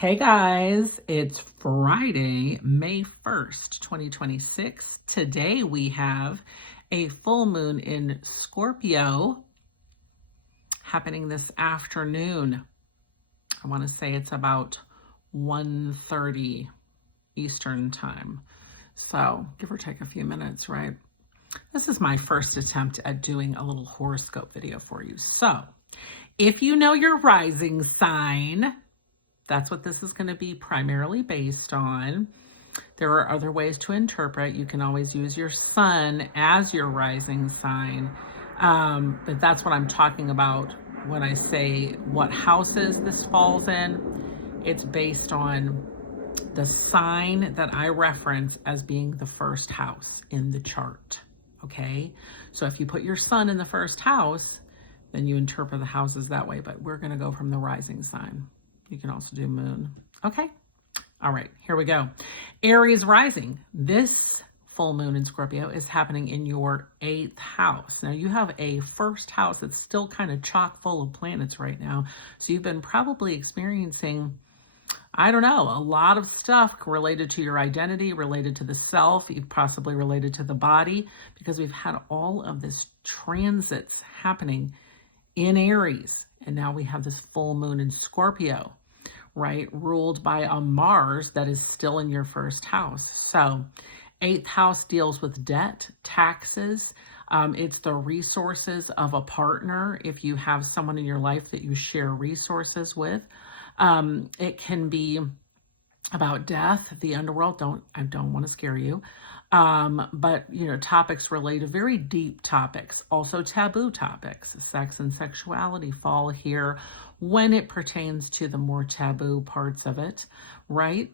Hey guys, it's Friday, May 1st, 2026. Today we have a full moon in Scorpio happening this afternoon. I want to say it's about 1:30 Eastern time. So give or take a few minutes, right? This is my first attempt at doing a little horoscope video for you. So if you know your rising sign, that's what this is going to be primarily based on. There are other ways to interpret. You can always use your sun as your rising sign. But that's what I'm talking about when I say what houses this falls in. It's based on the sign that I reference as being the first house in the chart. Okay? So if you put your sun in the first house, then you interpret the houses that way. But we're going to go from the rising sign. You can also do moon. Okay. All right, here we go. Aries rising. This full moon in Scorpio is happening in your 8th house. Now you have a first house that's still kind of chock full of planets right now. So you've been probably experiencing, I don't know, a lot of stuff related to your identity, related to the self, possibly related to the body, because we've had all of this transits happening in Aries. And now we have this full moon in Scorpio, right? Ruled by a Mars that is still in your first house. So 8th house deals with debt, taxes. It's the resources of a partner. If you have someone in your life that you share resources with, it can be about death, the underworld. I don't want to scare you. But topics related, very deep topics, also taboo topics, sex and sexuality fall here when it pertains to the more taboo parts of it, right?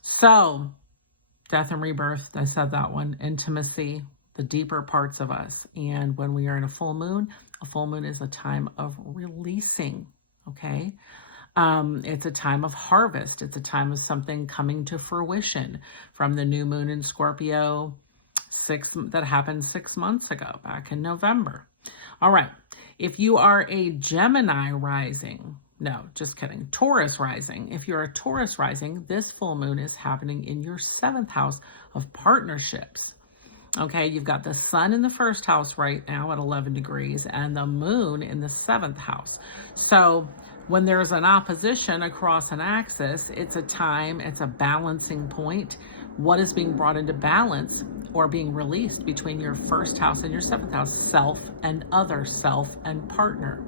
So death and rebirth, I said that one, intimacy, the deeper parts of us. And when we are in a full moon is a time of releasing, okay? It's a time of harvest. It's a time of something coming to fruition from the new moon in Scorpio that happened 6 months ago, back in November. All right. If you are a Gemini rising, no, just kidding, Taurus rising. If you're a Taurus rising, this full moon is happening in your 7th house of partnerships. Okay, you've got the sun in the first house right now at 11 degrees and the moon in the 7th house. So when there's an opposition across an axis, it's a balancing point. What is being brought into balance or being released between your first house and your 7th house? Self and other, self and partner.